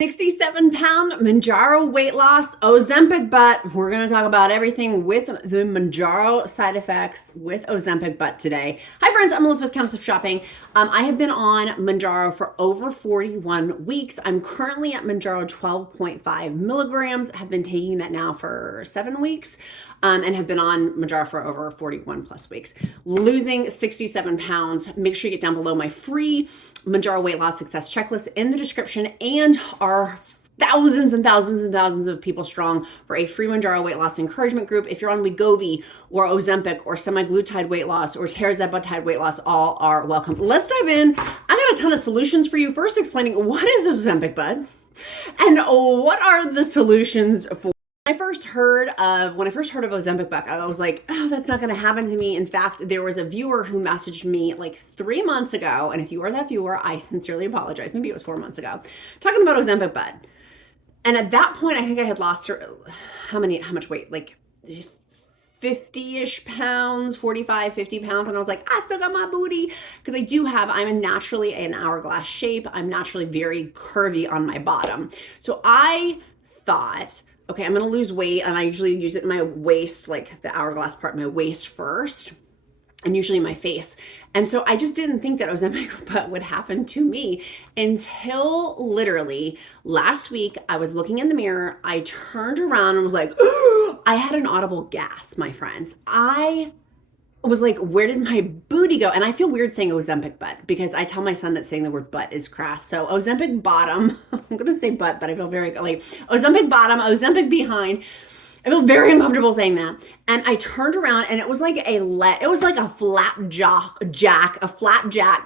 67-pound Mounjaro weight loss, Ozempic butt. We're going to talk about everything with the Mounjaro side effects with Ozempic butt today. Hi friends, I'm Elizabeth, Countess of Shopping. I have been on Mounjaro for over 41 weeks. I'm currently at Mounjaro 12.5 milligrams. Have been taking that now for 7 weeks. And have been on Mounjaro for over 41 plus weeks. Losing 67 pounds. Make sure you get down below my free Mounjaro weight loss success checklist in the description, and our thousands and thousands and thousands of people strong for a free Mounjaro weight loss encouragement group. If you're on WEGOVY or Ozempic or semaglutide weight loss or tirzepatide weight loss, all are welcome. Let's dive in. I got a ton of solutions for you. First, explaining what is Ozempic bud and what are the solutions for. When I first heard of Ozempic butt, I was like, oh, that's not going to happen to me. In fact, there was a viewer who messaged me like 3 months ago. And if you are that viewer, I sincerely apologize. Maybe it was 4 months ago, talking about Ozempic butt. And at that point, I think I had lost how much weight? Like 50-ish pounds, 45, 50 pounds. And I was like, I still got my booty. Because I'm naturally an hourglass shape. I'm naturally very curvy on my bottom. So I thought, okay, I'm gonna lose weight, and I usually use it in my waist, like the hourglass part of my waist first, and usually my face. And so I just didn't think that Ozempic butt would happen to me until literally last week. I was looking in the mirror, I turned around and was like, oh, I had an audible gasp, my friends. I was like, where did my booty go? And I feel weird saying Ozempic butt because I tell my son that saying the word butt is crass. So Ozempic bottom, I'm going to say butt, but I feel very like Ozempic bottom, Ozempic behind. I feel very uncomfortable saying that. And I turned around and it was like a flapjack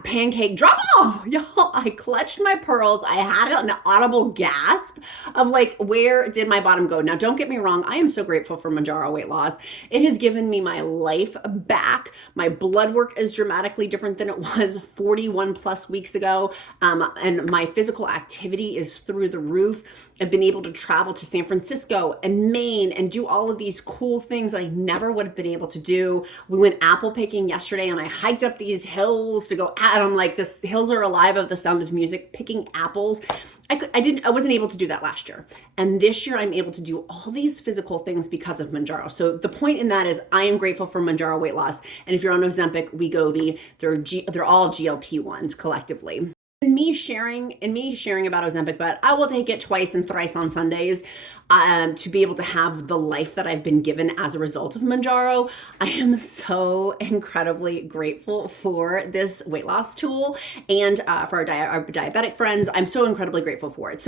pancake drop off. Y'all, I clutched my pearls. I had an audible gasp of like, where did my bottom go? Now, don't get me wrong. I am so grateful for Mounjaro weight loss. It has given me my life back. My blood work is dramatically different than it was 41 plus weeks ago. And my physical activity is through the roof. I've been able to travel to San Francisco and Maine and do all of these cool things that I never would have been able to do. We went apple picking yesterday and I hiked up these hills to go at them. Like, the hills are alive of the sound of music, picking apples. I wasn't able to do that last year. And this year I'm able to do all these physical things because of Mounjaro. So the point in that is I am grateful for Mounjaro weight loss. And if you're on Ozempic, WEGOVY, they're all GLP-1s collectively. In me sharing about Ozempic butt, I will take it twice and thrice on Sundays to be able to have the life that I've been given as a result of Mounjaro. I am so incredibly grateful for this weight loss tool and for our diabetic friends. I'm so incredibly grateful for it.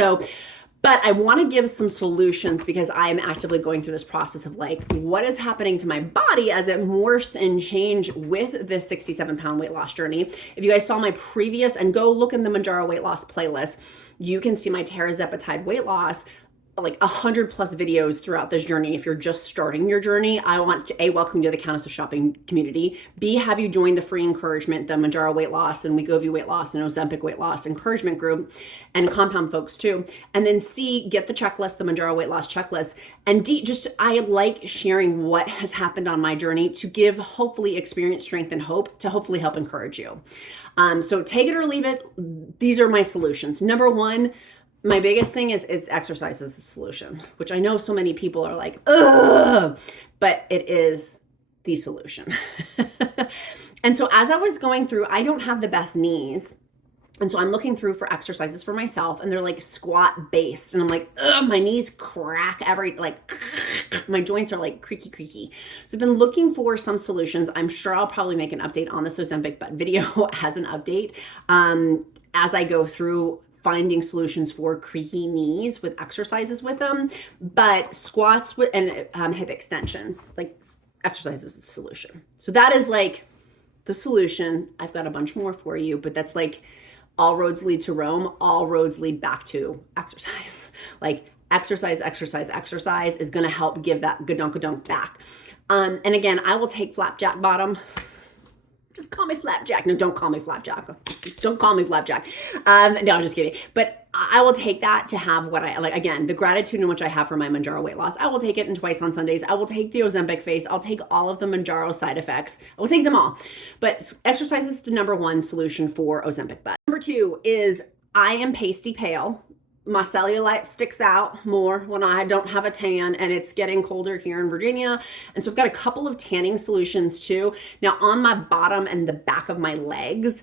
But I want to give some solutions because I am actively going through this process of like, what is happening to my body as it morphs and change with this 67-pound weight loss journey. If you guys saw my previous, and go look in the Mounjaro weight loss playlist, you can see my tirzepatide weight loss, like 100 plus videos throughout this journey. If you're just starting your journey, I want to welcome you to the Countess of Shopping community. Have you join the free encouragement, the Mounjaro weight loss and WEGOVY weight loss and Ozempic weight loss encouragement group, and compound folks too. And then get the checklist, the Mounjaro weight loss checklist. And I like sharing what has happened on my journey to give hopefully experience, strength, and hope to hopefully help encourage you. So take it or leave it. These are my solutions. Number one, my biggest thing is exercise is the solution, which I know so many people are like, ugh, but it is the solution. And so as I was going through, I don't have the best knees. And so I'm looking through for exercises for myself, and they're like squat based. And I'm like, ugh, my knees crack my joints are like creaky. So I've been looking for some solutions. I'm sure I'll probably make an update on this Ozempic butt video as an update as I go through finding solutions for creaky knees with exercises with them. But squats and hip extensions, like exercise is the solution. So that is like the solution. I've got a bunch more for you, but that's like all roads lead to Rome. All roads lead back to exercise. Like exercise is going to help give that gadunk back. And again, I will take flapjack bottom. Just call me flapjack. No, don't call me flapjack. Don't call me flapjack. No, I'm just kidding. But I will take that to have what I like. Again, the gratitude in which I have for my Mounjaro weight loss. I will take it in twice on Sundays. I will take the Ozempic face. I'll take all of the Mounjaro side effects. I will take them all. But exercise is the number one solution for Ozempic butt. Number two is I am pasty pale. my cellulite sticks out more when I don't have a tan, and it's getting colder here in Virginia. And so I've got a couple of tanning solutions too. Now on my bottom and the back of my legs,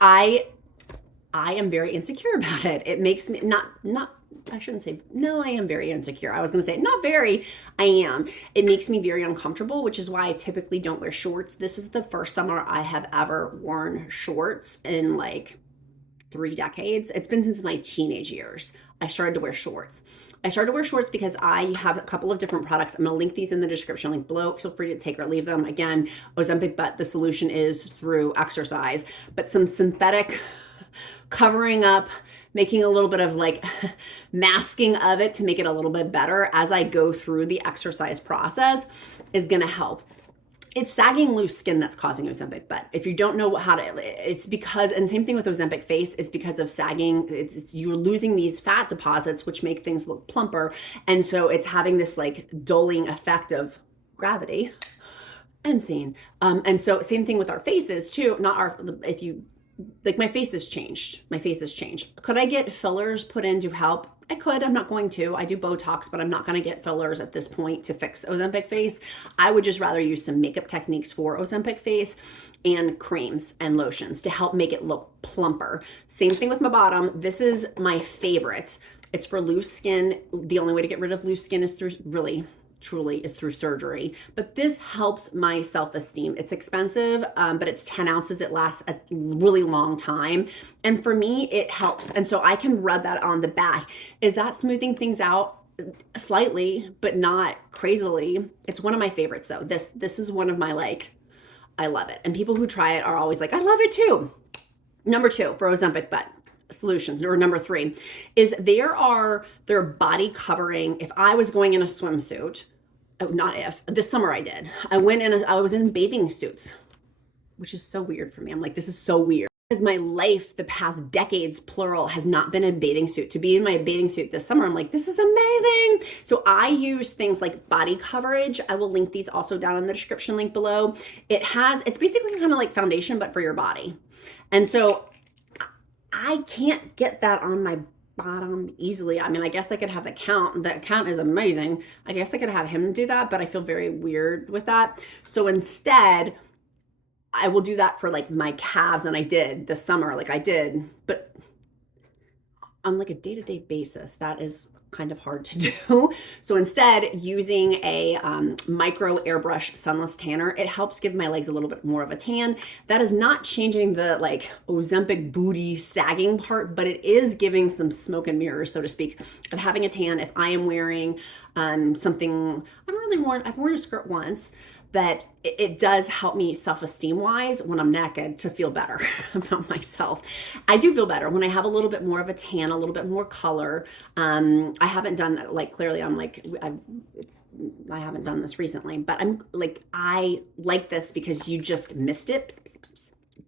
I am very insecure about it. It makes me I shouldn't say, no, I am very insecure. I was going to say, not very, I am. It makes me very uncomfortable, which is why I typically don't wear shorts. This is the first summer I have ever worn shorts in like 3 decades. It's been since my teenage years. I started to wear shorts. I started to wear shorts because I have a couple of different products. I'm going to link these in the description link below. Feel free to take or leave them. Again, Ozempic, but the solution is through exercise. But some synthetic covering up, making a little bit of like masking of it to make it a little bit better as I go through the exercise process is going to help. It's sagging loose skin that's causing Ozempic butt. If you don't know how to, it's because, and same thing with Ozempic face, it's because of sagging. You're losing these fat deposits, which make things look plumper. And so it's having this like dulling effect of gravity and scene. And so same thing with our faces too. Not our, if you, like my face has changed. My face has changed. Could I get fillers put in to help? I could. I'm not going to. I do Botox, but I'm not going to get fillers at this point to fix Ozempic face. I would just rather use some makeup techniques for Ozempic face and creams and lotions to help make it look plumper. Same thing with my bottom. This is my favorite. It's for loose skin. The only way to get rid of loose skin is through truly is through surgery, but this helps my self-esteem. It's expensive, but it's 10 ounces. It lasts a really long time. And for me, it helps. And so I can rub that on the back. Is that smoothing things out? Slightly, but not crazily. It's one of my favorites though. This is one of my like, I love it. And people who try it are always like, I love it too. Number 2 for Ozempic butt solutions, or number 3 is their body covering. If I was going in a swimsuit, not if, this summer I did. I was in bathing suits, which is so weird for me. I'm like, this is so weird. Because my life, the past decades, plural, has not been a bathing suit. To be in my bathing suit this summer, I'm like, this is amazing. So I use things like body coverage. I will link these also down in the description link below. It's basically kind of like foundation, but for your body. And so I can't get that on my bottom easily. I mean, I guess I could have the count. The count is amazing. I guess I could have him do that, but I feel very weird with that. So instead, I will do that for like my calves, and I did this summer, like I did, but on like a day-to-day basis, that is kind of hard to do. So instead, using a micro airbrush sunless tanner, it helps give my legs a little bit more of a tan. That is not changing the like Ozempic booty sagging part, but it is giving some smoke and mirrors, so to speak, of having a tan. If I am wearing something, I've worn a skirt once, that it does help me self-esteem wise when I'm naked to feel better about myself. I do feel better when I have a little bit more of a tan, a little bit more color. I haven't done that, like clearly I'm like, I haven't done this recently, but I'm like, I like this because you just missed it.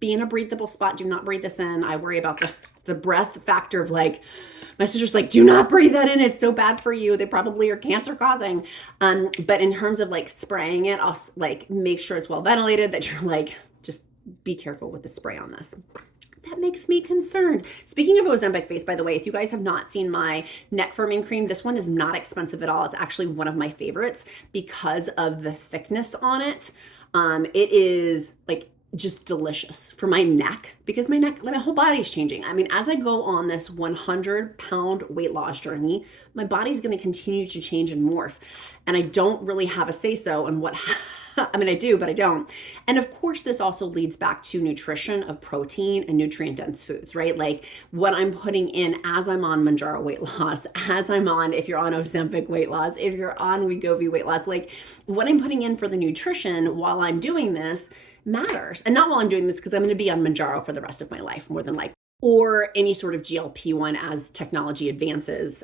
Be in a breathable spot. Do not breathe this in. I worry about the breath factor of like, my sister's like, do not breathe that in. It's so bad for you. They probably are cancer causing. But in terms of like spraying it, I'll like make sure it's well ventilated, that you're like, just be careful with the spray on this. That makes me concerned. Speaking of Ozempic face, by the way, if you guys have not seen my neck firming cream, this one is not expensive at all. It's actually one of my favorites because of the thickness on it. It is like just delicious for my neck, because my whole body's changing. I mean, as I go on this 100-pound weight loss journey, my body's going to continue to change and morph. And I don't really have a say-so in what, I mean, I do, but I don't. And of course, this also leads back to nutrition of protein and nutrient-dense foods, right? Like what I'm putting in as I'm on Mounjaro weight loss, as I'm on, if you're on Ozempic weight loss, if you're on WEGOVY weight loss, like what I'm putting in for the nutrition while I'm doing this matters. And not while I'm doing this, because I'm going to be on Mounjaro for the rest of my life, more than likely, or any sort of GLP-1 as technology advances.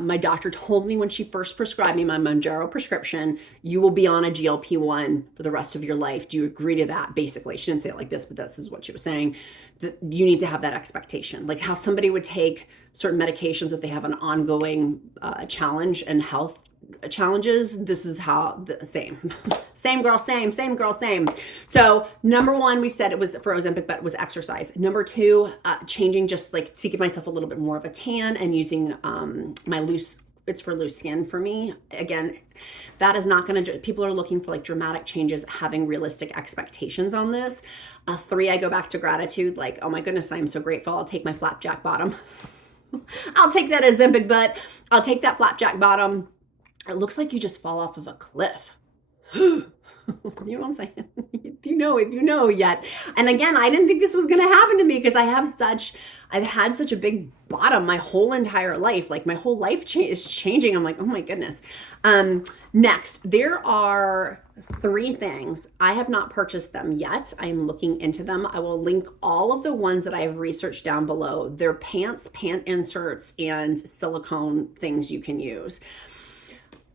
My doctor told me when she first prescribed me my Mounjaro prescription, you will be on a GLP-1 for the rest of your life. Do you agree to that? Basically, she didn't say it like this, but this is what she was saying, that you need to have that expectation. Like how somebody would take certain medications if they have an ongoing challenge and health challenges. This is how the Same girl, same girl, same. So number one, we said it was for Ozempic, but it was exercise. Number two, changing just like to give myself a little bit more of a tan and using my loose, it's for loose skin for me. Again, that is not going to, people are looking for like dramatic changes, having realistic expectations on this. Three, I go back to gratitude. Like, oh my goodness, I'm so grateful. I'll take my flapjack bottom. I'll take that Ozempic butt. I'll take that flapjack bottom. It looks like you just fall off of a cliff. You know what I'm saying? If you know yet. And again, I didn't think this was going to happen to me because I've had such a big bottom my whole entire life. Like my whole life is changing. I'm like, oh my goodness. Next, there are three things. I have not purchased them yet. I'm looking into them. I will link all of the ones that I have researched down below. They're pants, pant inserts, and silicone things you can use.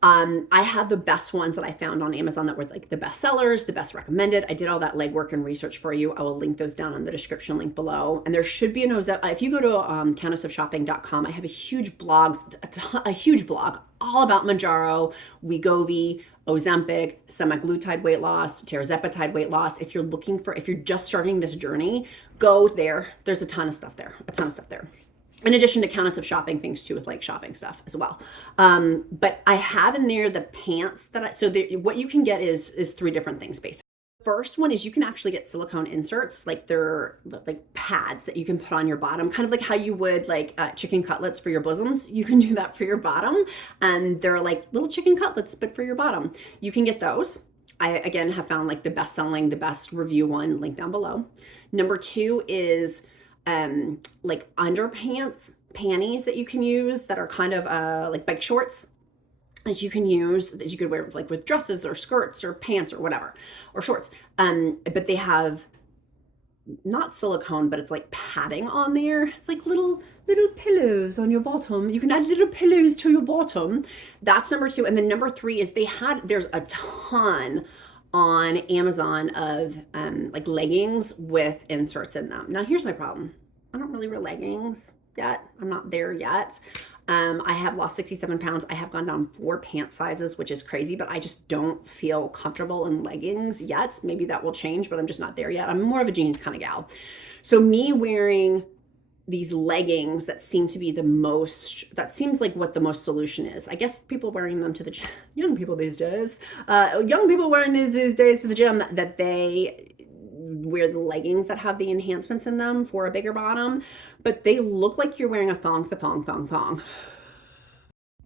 I have the best ones that I found on Amazon that were like the best sellers, the best recommended. I did all that legwork and research for you. I will link those down in the description link below. And there should be an if you go to countessofshopping.com, I have a huge blog all about Mounjaro, WEGOVY, Ozempic, semaglutide weight loss, tirzepatide weight loss. If you're just starting this journey, go there. There's a ton of stuff there. In addition to Countess of Shopping things too, with like shopping stuff as well. But I have in there the pants what you can get is three different things basically. First one is you can actually get silicone inserts, like they're like pads that you can put on your bottom, kind of like how you would like chicken cutlets for your bosoms. You can do that for your bottom, and they're like little chicken cutlets, but for your bottom. You can get those. I again have found like the best review one, link down below. Number two is like underpants, panties that you can use that are kind of like bike shorts that you can use, that you could wear like with dresses or skirts or pants or whatever, or shorts. But they have not silicone, but it's like padding on there. It's like little pillows on your bottom. You can add little pillows to your bottom. That's number two. And then number three is there's a ton on Amazon of like leggings with inserts in them. Now here's my problem. I don't really wear leggings yet. I'm not there yet. I have lost 67 pounds. I have gone down 4 pant sizes, which is crazy, but I just don't feel comfortable in leggings yet. Maybe that will change, but I'm just not there yet. I'm more of a jeans kind of gal. So me wearing these leggings that seem to be that seems like what the most solution is. I guess people wearing them to the gym, young people wearing these days to the gym, that they wear the leggings that have the enhancements in them for a bigger bottom, but they look like you're wearing a thong.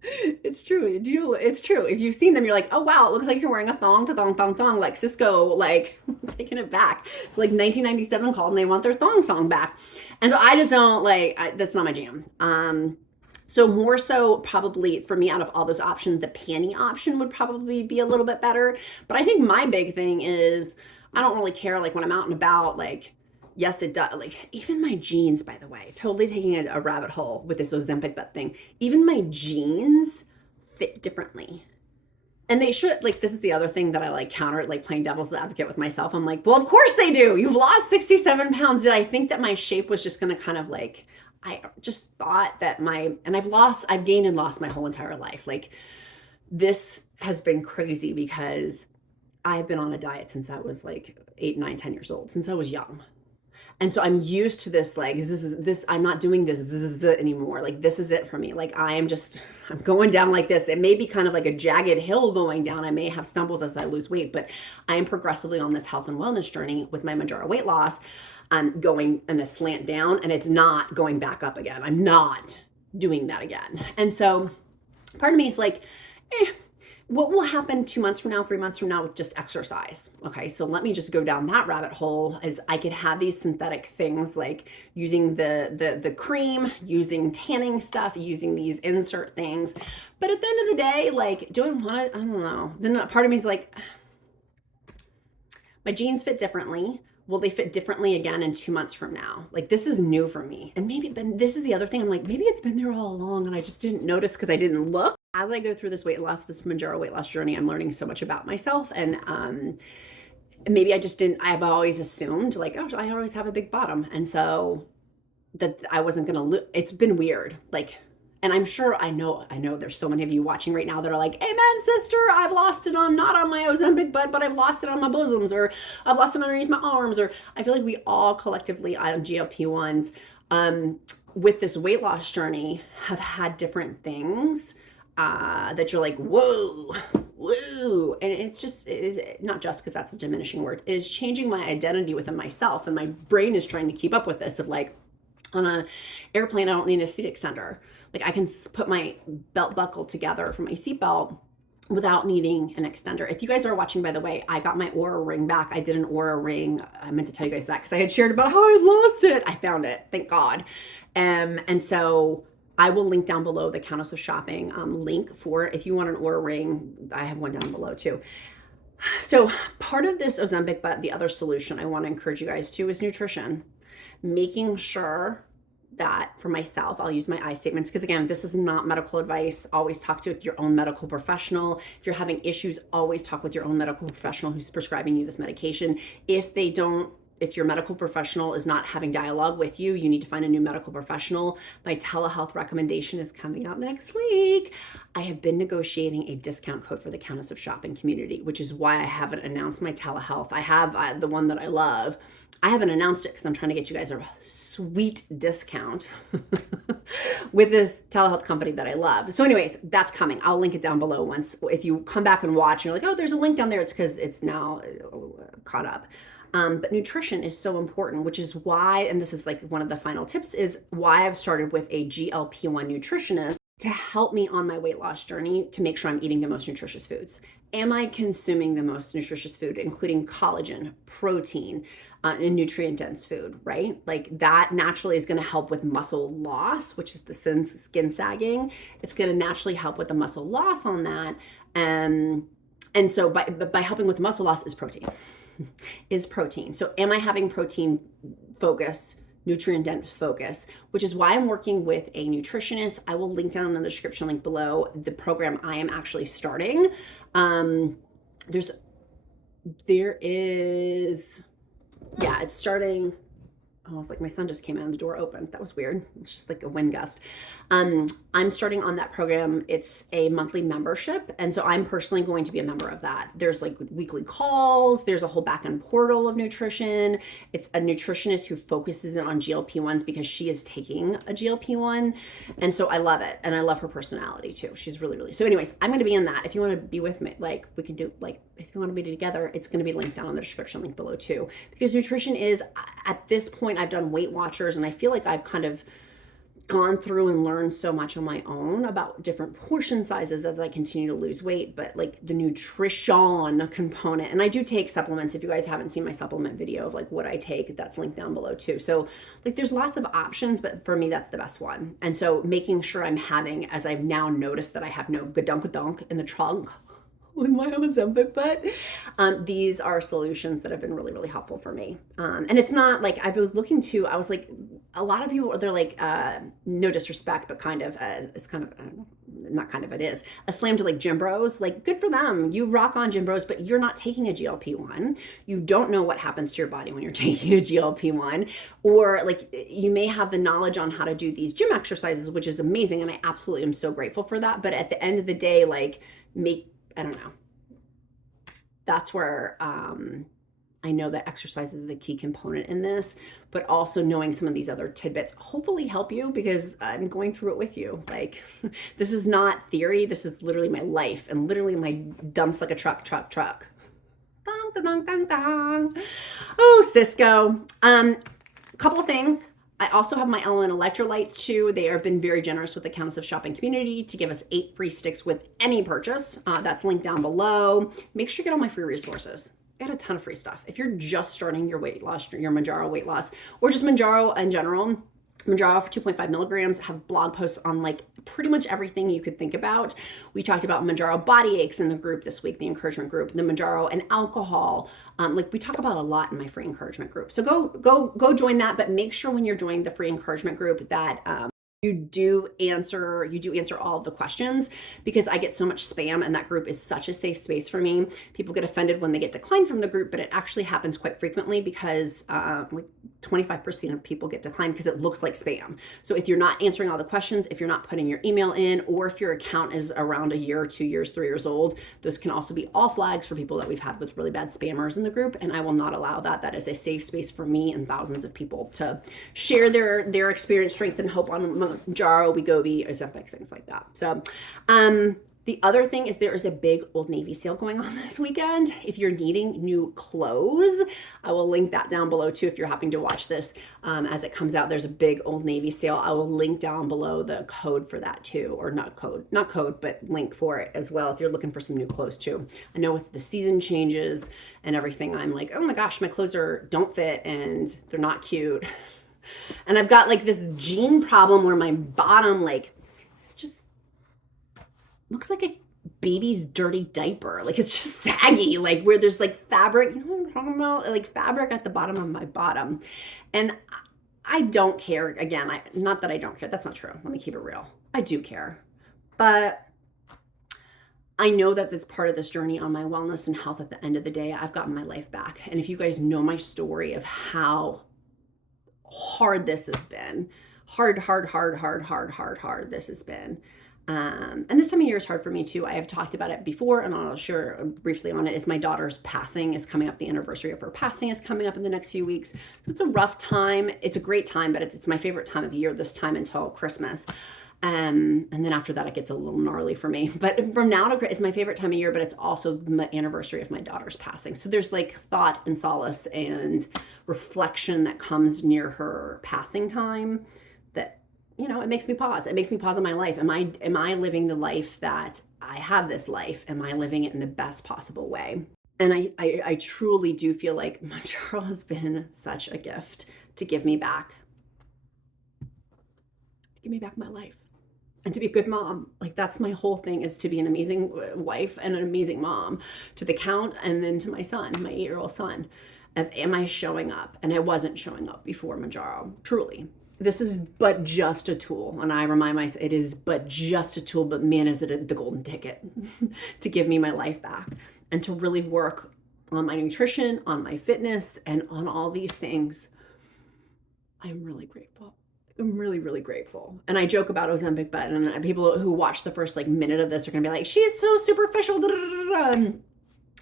It's true. It's true. If you've seen them, you're like, oh wow, it looks like you're wearing a thong, like Cisco, like taking it back. Like 1997 called and they want their thong song back. And so I just don't that's not my jam. So more so probably for me, out of all those options, the panty option would probably be a little bit better. But I think my big thing is I don't really care like when I'm out and about, like, yes, it does. Like even my jeans, by the way, totally taking a rabbit hole with this Ozempic butt thing. Even my jeans fit differently. And they should, like, this is the other thing that I like counter, like playing devil's advocate with myself. I'm like, well, of course they do. You've lost 67 pounds. Did I think that my shape was just going to kind of like, I just thought that I've gained and lost my whole entire life. Like this has been crazy because I've been on a diet since I was like 8, 9, 10 years old, since I was young. And so I'm used to this, like, I'm not doing this anymore. Like, this is it for me. Like, I'm going down like this. It may be kind of like a jagged hill going down. I may have stumbles as I lose weight, but I am progressively on this health and wellness journey with my Mounjaro weight loss. I'm going in a slant down and it's not going back up again. I'm not doing that again. And so part of me is like, what will happen 2 months from now, 3 months from now with just exercise? Okay, so let me just go down that rabbit hole, as I could have these synthetic things like using the cream, using tanning stuff, using these insert things. But at the end of the day, like, do I want it? I don't know. Then part of me is like, my jeans fit differently. Will they fit differently again in 2 months from now? Like, this is new for me. And this is the other thing. I'm like, maybe it's been there all along and I just didn't notice because I didn't look. As I go through this Mounjaro weight loss journey, I'm learning so much about myself. And maybe I've always assumed like, oh, I always have a big bottom. And so that I wasn't going to lose. It's been weird. Like, And I'm sure, I know there's so many of you watching right now that are like, amen, sister, I've lost it on, not on my Ozempic butt, but I've lost it on my bosoms, or I've lost it underneath my arms, or I feel like we all collectively on GLP-1s with this weight loss journey have had different things that you're like, whoa, whoa. And it's just, not just because that's a diminishing word, it is changing my identity within myself. And my brain is trying to keep up with this of like, on an airplane, I don't need a seat extender. Like I can put my belt buckle together for my seatbelt without needing an extender. If you guys are watching, by the way, I got my Oura Ring back. I did an Oura Ring. I meant to tell you guys that because I had shared about how I lost it. I found it, thank God. And so I will link down below the Countess of Shopping link for if you want an Oura Ring. I have one down below too. So part of this Ozempic, but the other solution I want to encourage you guys to is nutrition. Making sure that for myself, I'll use my I statements because again, this is not medical advice. Always talk to your own medical professional. If you're having issues, always talk with your own medical professional who's prescribing you this medication. If your medical professional is not having dialogue with you, you need to find a new medical professional. My telehealth recommendation is coming out next week. I have been negotiating a discount code for the Countess of Shopping community, which is why I haven't announced my telehealth. I have the one that I love. I haven't announced it because I'm trying to get you guys a sweet discount with this telehealth company that I love. So anyways, that's coming. I'll link it down below once. If you come back and watch and you're like, oh, there's a link down there, it's because it's now caught up. But nutrition is so important, which is why, and this is like one of the final tips, is why I've started with a GLP-1 nutritionist to help me on my weight loss journey to make sure I'm eating the most nutritious foods. Am I consuming the most nutritious food, including collagen, protein, and nutrient-dense food, right? Like that naturally is going to help with muscle loss, which is the skin sagging. It's going to naturally help with the muscle loss on that. And so by helping with muscle loss is protein. So am I having protein focus, nutrient dense focus, which is why I'm working with a nutritionist. I will link down in the description link below the program I am actually starting. It's starting. Oh, it's like my son just came out and the door opened. That was weird. It's just like a wind gust. I'm starting on that program. It's a monthly membership. And so I'm personally going to be a member of that. There's like weekly calls. There's a whole back-end portal of nutrition. It's a nutritionist who focuses in on GLP-1s because she is taking a GLP-1. And so I love it. And I love her personality too. She's really, really, so anyways, I'm going to be in that. If you want to be with me, like we can do, like, if you want to be together, it's going to be linked down in the description link below too, because nutrition is, at this point, I've done Weight Watchers and I feel like I've kind of gone through and learned so much on my own about different portion sizes as I continue to lose weight, but like the nutrition component, and I do take supplements. If you guys haven't seen my supplement video of like what I take, that's linked down below too. So like there's lots of options, but for me, that's the best one. And so making sure I'm having, as I've now noticed that I have no gadunk in the trunk with my Ozempic butt. These are solutions that have been really, really helpful for me. And it's not like I was looking to, I was like, a lot of people, they're like, no disrespect, but kind of, it's kind of, not kind of, it is a slam to like gym bros, like good for them. You rock on gym bros, but you're not taking a GLP-1. You don't know what happens to your body when you're taking a GLP-1, or like you may have the knowledge on how to do these gym exercises, which is amazing. And I absolutely am so grateful for that. But at the end of the day, like I don't know. That's where I know that exercise is a key component in this, but also knowing some of these other tidbits hopefully help you, because I'm going through it with you. Like, this is not theory. This is literally my life, and literally my dumps like a truck. Dong, dong, dong, dong. Oh, Cisco. Couple of things. I also have my FAV Electrolytes too. They have been very generous with the Countess of Shopping community to give us 8 free sticks with any purchase. That's linked down below. Make sure you get all my free resources. I got a ton of free stuff. If you're just starting your weight loss, your Mounjaro weight loss, or just Mounjaro in general, Mounjaro for 2.5 milligrams, have blog posts on like pretty much everything you could think about. We talked about Mounjaro body aches in the group this week, the encouragement group, the Mounjaro and alcohol. Like we talk about a lot in my free encouragement group. So go join that, but make sure when you're joining the free encouragement group that you do answer all of the questions, because I get so much spam, and that group is such a safe space for me. People get offended when they get declined from the group, but it actually happens quite frequently, because like 25% of people get declined because it looks like spam. So if you're not answering all the questions, if you're not putting your email in, or if your account is around a year, 2 years, 3 years old, those can also be all flags for people that we've had with really bad spammers in the group, and I will not allow that. That is a safe space for me and thousands of people to share their experience, strength, and hope on Mounjaro, WEGOVY, OZEMPIC, things like that. So, the other thing is there is a big Old Navy sale going on this weekend. If you're needing new clothes, I will link that down below too. If you're having to watch this as it comes out, there's a big Old Navy sale. I will link down below the code for that too, or not code, but link for it as well if you're looking for some new clothes too. I know with the season changes and everything, I'm like, oh my gosh, my clothes don't fit and they're not cute. And I've got like this jean problem where my bottom, like, it's just looks like a baby's dirty diaper. Like, it's just saggy, like where there's like fabric, you know what I'm talking about? Like fabric at the bottom of my bottom. And I don't care. Again, not that I don't care. That's not true. Let me keep it real. I do care. But I know that that's part of this journey on my wellness and health. At the end of the day, I've gotten my life back. And if you guys know my story of how hard this has been, hard this has been. And this time of year is hard for me too. I have talked about it before, and I'll share briefly on it. Is my daughter's passing is coming up. The anniversary of her passing is coming up in the next few weeks. So it's a rough time. It's a great time, but it's my favorite time of the year, this time until Christmas. And then after that, it gets a little gnarly for me. But from now to, it's my favorite time of year, but it's also the anniversary of my daughter's passing. So there's like thought and solace and reflection that comes near her passing time that, you know, it makes me pause. It makes me pause on my life. Am I living the life that I have this life? Am I living it in the best possible way? And I truly do feel like Mounjaro has been such a gift to give me back my life. And to be a good mom. Like, that's my whole thing, is to be an amazing wife and an amazing mom to the count, and then to my son, my 8-year-old son. Am I showing up? And I wasn't showing up before Mounjaro, truly. This is but just a tool. And I remind myself, it is but just a tool, but man, is it the golden ticket to give me my life back and to really work on my nutrition, on my fitness, and on all these things. I'm really grateful. I'm really, really grateful. And I joke about Ozempic, but and people who watch the first like minute of this are gonna be like, she's so superficial. I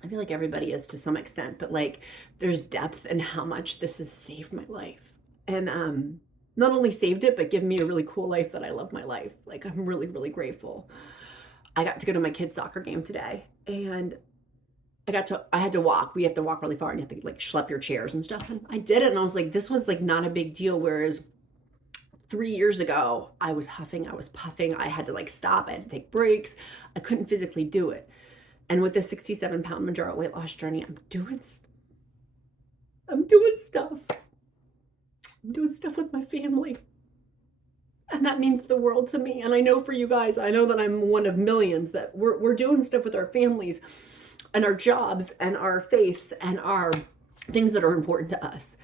feel like everybody is to some extent, but like there's depth in how much this has saved my life. And not only saved it, but given me a really cool life that I love my life. Like, I'm really, really grateful. I got to go to my kid's soccer game today, and I had to walk. We have to walk really far, and you have to like schlep your chairs and stuff. And I did it, and I was like, this was like not a big deal. Whereas 3 years ago, I was huffing, I was puffing. I had to like stop. I had to take breaks. I couldn't physically do it. And with this 67-pound Mounjaro weight loss journey, I'm doing stuff. I'm doing stuff with my family. And that means the world to me. And I know for you guys, I know that I'm one of millions that we're doing stuff with our families and our jobs and our faiths and our things that are important to us.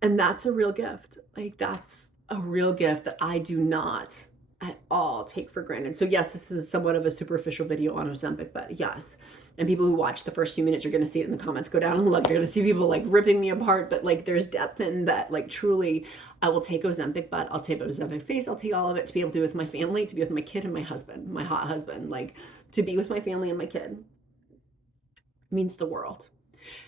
And that's a real gift. Like, that's a real gift that I do not at all take for granted. So yes, this is somewhat of a superficial video on Ozempic, but yes. And people who watch the first few minutes, you're going to see it in the comments. Go down and look. You're going to see people like ripping me apart, but like there's depth in that. Like, truly, I will take Ozempic butt. I'll take Ozempic face. I'll take all of it to be able to be with my family, to be with my kid and my husband, my hot husband. Like, to be with my family and my kid means the world.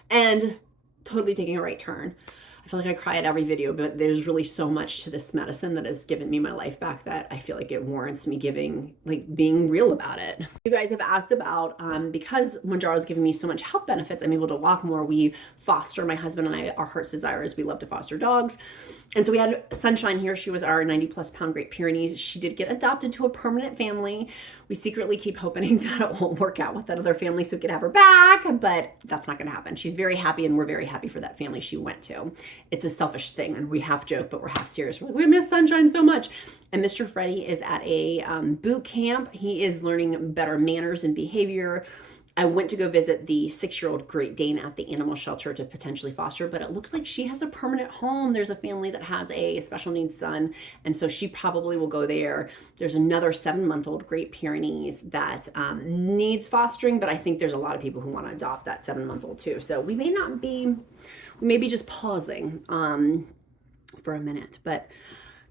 And totally taking a right turn. I feel like I cry at every video, but there's really so much to this medicine that has given me my life back that I feel like it warrants me being real about it. You guys have asked about, because Mounjaro has given me so much health benefits, I'm able to walk more. We foster, my husband and I, our heart's desire is we love to foster dogs. And so we had Sunshine here. She was our 90+ pound Great Pyrenees. She did get adopted to a permanent family. We secretly keep hoping that it won't work out with that other family so we could have her back, but that's not going to happen. She's very happy, and we're very happy for that family she went to. It's a selfish thing, and we half joke, but we're half serious. We're like, we miss Sunshine so much. And Mr. Freddie is at a boot camp. He is learning better manners and behavior. I went to go visit the 6-year-old Great Dane at the animal shelter to potentially foster, but it looks like she has a permanent home. There's a family that has a special needs son, and so she probably will go there. There's another 7-month-old Great Pyrenees that needs fostering, but I think there's a lot of people who want to adopt that 7-month-old too. So we may be just pausing for a minute, but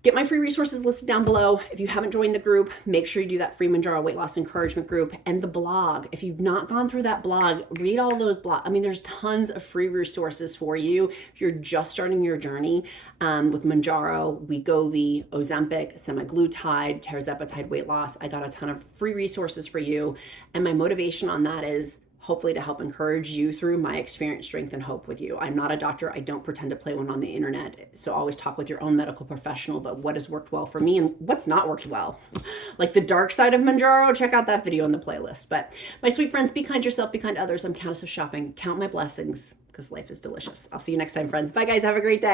get my free resources listed down below. If you haven't joined the group, make sure you do that free Mounjaro weight loss encouragement group, and the blog. If you've not gone through that blog, read all those blogs. I mean, there's tons of free resources for you if you're just starting your journey with Mounjaro, WEGOVY, OZEMPIC, semaglutide, tirzepatide weight loss. I got a ton of free resources for you, and my motivation on that is hopefully to help encourage you through my experience, strength, and hope with you. I'm not a doctor. I don't pretend to play one on the internet. So always talk with your own medical professional about what has worked well for me and what's not worked well. Like the dark side of Mounjaro, check out that video in the playlist. But my sweet friends, be kind to yourself, be kind to others. I'm Countess of Shopping. Count my blessings because life is delicious. I'll see you next time, friends. Bye, guys. Have a great day.